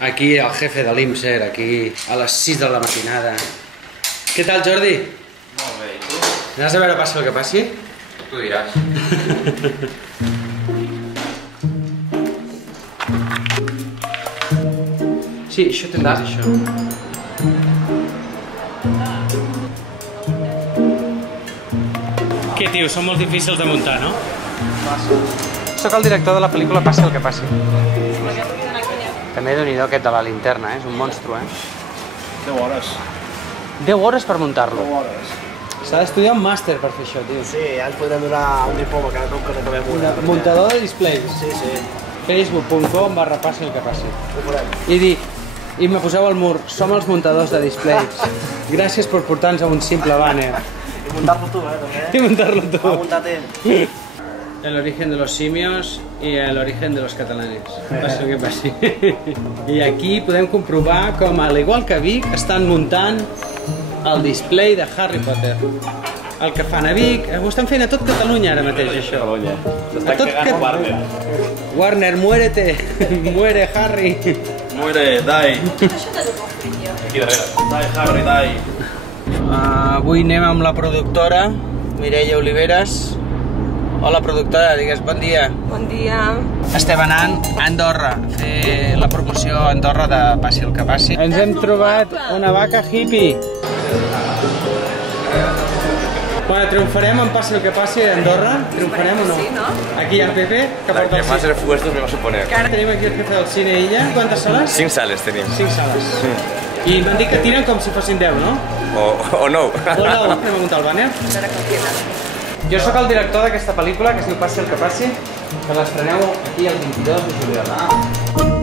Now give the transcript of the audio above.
Aquí el jefe de l'IMSER, aquí a les 6 de la matinada. Què tal, Jordi? Molt bé, i tu? Anàs a veure passi el que passi? Tu diràs. Sí, això tindràs, això. Què, tio? Són molt difícils de muntar, no? Soc el director de la pel·lícula Passi el que passi. També déu-n'hi-do aquest de la linterna, és un monstru, 10 hores. 10 hores per muntar-lo. 10 hores. S'ha d'estudiar un màster per fer això, tio. Sí, ja ens podrem donar un diploma cada cop que n'acabem una. Muntador de displays. Sí, sí. Facebook.com/passi el que passi. Ho farem. I me poseu al mur, som els muntadors de displays. Gràcies per portar-nos a un simple banner. I muntar-lo tu, també. I muntar-lo tu. Va muntar temps. El origen de los simios y el origen de los catalanes. Passi el que passi. I aquí podem comprovar com, al igual que a Vic, estan muntant el display de Harry Potter. El que fan a Vic, ho estan fent a tot Catalunya ara mateix, això. S'està cagant Warner. Warner, muérete. Muere Harry. Muere, die. Aquí darrere. Die, Harry, die. Avui anem amb la productora, Mireia Oliveres. Hola, productora, digues bon dia. Bon dia. Estem anant a Andorra, a fer la promoció a Andorra de Passi el que passi. Ens hem trobat una vaca hippie. Bueno, triomfarem en Passi el que passi a Andorra? Triomfarem o no? Sí, no? Aquí hi ha el Pepe, que porta el Más cine. esfuerzos me va a suponer. Tenim aquí el jefe del cine Illa. Quantes sales? 5 sales tenim. 5 sales. I m'han dit que tiren com si fossin 10, no? O no. Hola, anem a muntar el banner. A veure com queda. Jo sóc el director d'aquesta pel·lícula, que es diu Passi el que passi, que l'estreneu aquí el 22 de juliol.